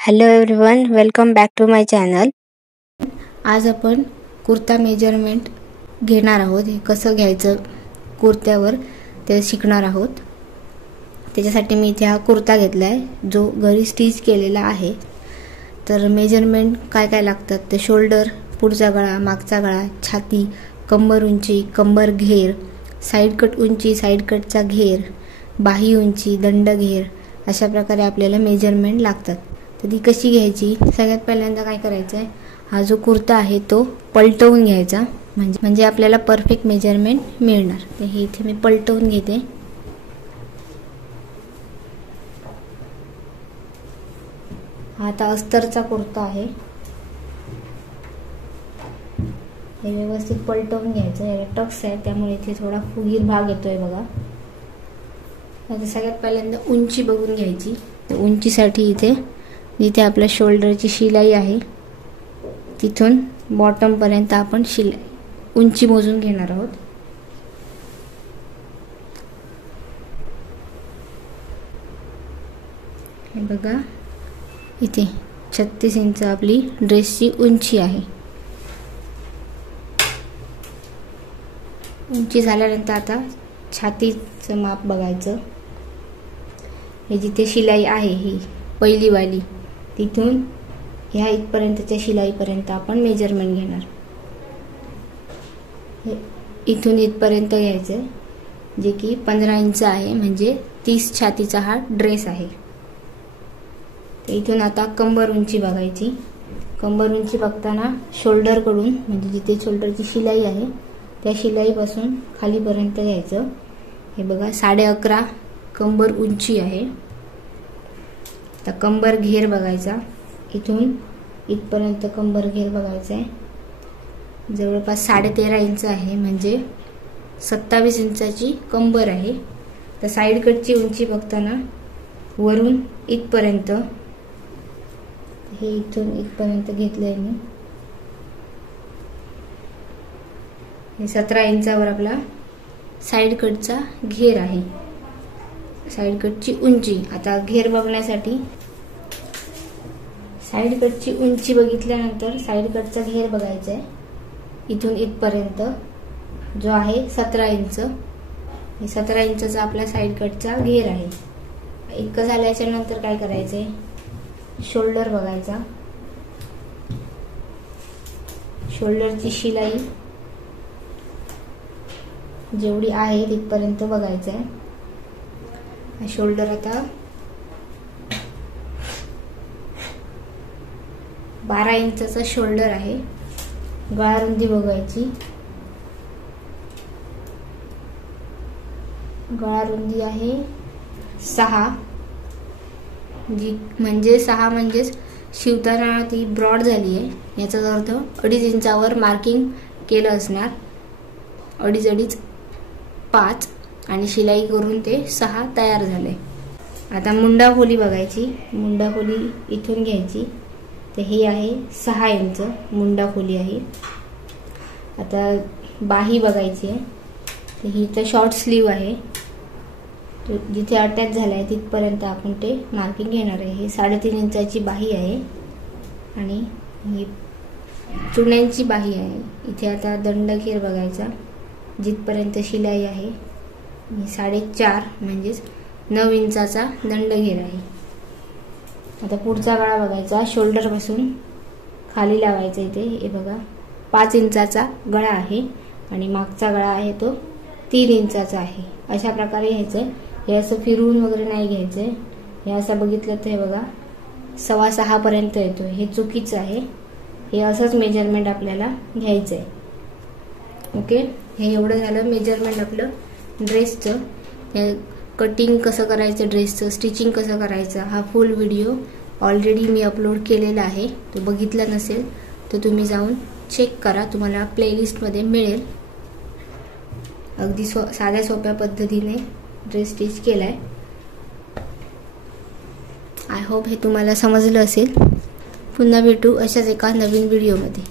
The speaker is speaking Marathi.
Hello everyone, welcome back to my channel. आज आपण कुर्ता मेजरमेंट घेणार आहोत. हे कसं घ्यायचं कुर्त्यावर ते शिकणार आहोत. त्याच्यासाठी मी इथे हा कुर्ता घेतला आहे जो घरी स्टिच केलेला आहे. तर मेजरमेंट काय काय लागतात ते शोल्डर, पुढचा गळा, मागचा गळा, छाती, कंबर उंची, कंबर घेर, साईड कट उंची, साईड कटचा घेर, बाही उंची, दंड घेर, अशा प्रकारे आपल्याला मेजरमेंट लागतात. तर ती कशी घ्यायची? सगळ्यात पहिल्यांदा काय करायचं आहे, हा जो कुर्ता आहे तो पलटवून घ्यायचा, म्हणजे आपल्याला परफेक्ट मेजरमेंट मिळणार. तर हे इथे मी पलटवून घेते. हा आता अस्तरचा कुर्ता आहे. हे व्यवस्थित पलटवून घ्यायचं. याला टक्स आहे त्यामुळे इथे थोडा फुगीर भाग येतोय बघा. आता सगळ्यात पहिल्यांदा उंची बघून घ्यायची. तर उंचीसाठी इथे जिथे आपल्या शोल्डरची शिलाई आहे तिथून बॉटम पर्यंत आपण उंची मोजून घेणार आहोत. हे बघा, इथे 36 इंच आपली ड्रेसची उंची आहे. उंची झाल्यानंतर आता छातीचं माप बघायचं. हे जिथे शिलाई आहे ही पहिली वाली, तिथून ह्या इथपर्यंतच्या शिलाईपर्यंत आपण मेजरमेंट घेणार. हे इथून इथपर्यंत घ्यायचं, जे की 15 इंच आहे, म्हणजे 30 छातीचा हा ड्रेस आहे. तर इथून आता कंबर उंची बघायची. कंबर उंची बघताना शोल्डरकडून, म्हणजे जिथे शोल्डरची शिलाई आहे त्या शिलाईपासून खालीपर्यंत घ्यायचं. हे बघा 11.5 कंबर उंची आहे. आता कंबर घेर बघायचा. इथून इथपर्यंत कंबर घेर बघायचा आहे. जवळपास 13.5 इंच आहे, म्हणजे 27 इंचाची कंबर आहे. तर साईड कटची उंची बघताना वरून इथपर्यंत, हे इथून इथपर्यंत घेतलंय मी. हे 17 इंचावर आपला साईड कटचा घेर आहे. साईड कटची उंची. आता घेर बघण्यासाठी साईड कटची उंची बघितल्यानंतर साईड कटचा घेर बघायचा आहे. इथून इथपर्यंत जो आहे 17 इंच. हे 17 इंचचा आपला साईड कटचा घेर आहे. इतकं झाल्याच्या नंतर काय करायचंय, शोल्डर बघायचा. शोल्डरची शिलाई जेवढी आहे तिथपर्यंत बघायचं आहे. शोल्डर आता 12 इंचचा शोल्डर आहे. गळा रुंदी बघायची. गळा रुंदी आहे 6, जी म्हणजे 6 म्हणजेच शिवताना ती ब्रॉड झाली आहे. याचाच अर्थ 2.5 इंचावर मार्किंग केलं असणार. 2.5 5 आणि शिलाई करून ते 6 तयार झाले. आता मुंडा खोली बघायची. मुंडा खोली इथून घ्यायची. तर ही आहे 6 इंच मुंडा खोली आहे. आता बाही बघायची आहे. तर ही तर शॉर्ट स्लीव आहे. जिथे अटॅच झाला आहे तिथपर्यंत आपण ते मार्किंग घेणार आहे. ही 3.5 इंचाची बाही आहे आणि ही चुण्यांची बाही आहे. इथे आता दंडघेर बघायचा. जिथपर्यंत शिलाई आहे 4.5 म्हणजेच 9 इंचाचा दंडघेर आहे. आता पुढचा गळा बघायचा. शोल्डर पासून खाली लावायचा. इथे हे बघा 5 इंचाचा गळा आहे आणि मागचा गळा आहे तो 3 इंचाचा आहे. अशा प्रकारे घ्यायचंय. हे असं फिरवून वगैरे नाही घ्यायचंय. हे असं बघितलं तर हे बघा 6.25 पर्यंत येतो. हे चुकीचं आहे. हे असंच मेजरमेंट आपल्याला घ्यायचंय. ओके, हे एवढं झालं मेजरमेंट आपलं ड्रेसचं. कटिंग कसं करायचं ड्रेसचं, स्टिचिंग कसं करायचं, हा फुल व्हिडिओ ऑलरेडी मी अपलोड केलेला आहे. तो बघितला नसेल तर तुम्ही जाऊन चेक करा, तुम्हाला प्लेलिस्टमध्ये मिळेल. अगदी साध्या सोप्या पद्धतीने ड्रेस स्टिच केलाय. आय होप हे तुम्हाला समजलं असेल. पुन्हा भेटू अशाच एका नवीन व्हिडिओमध्ये.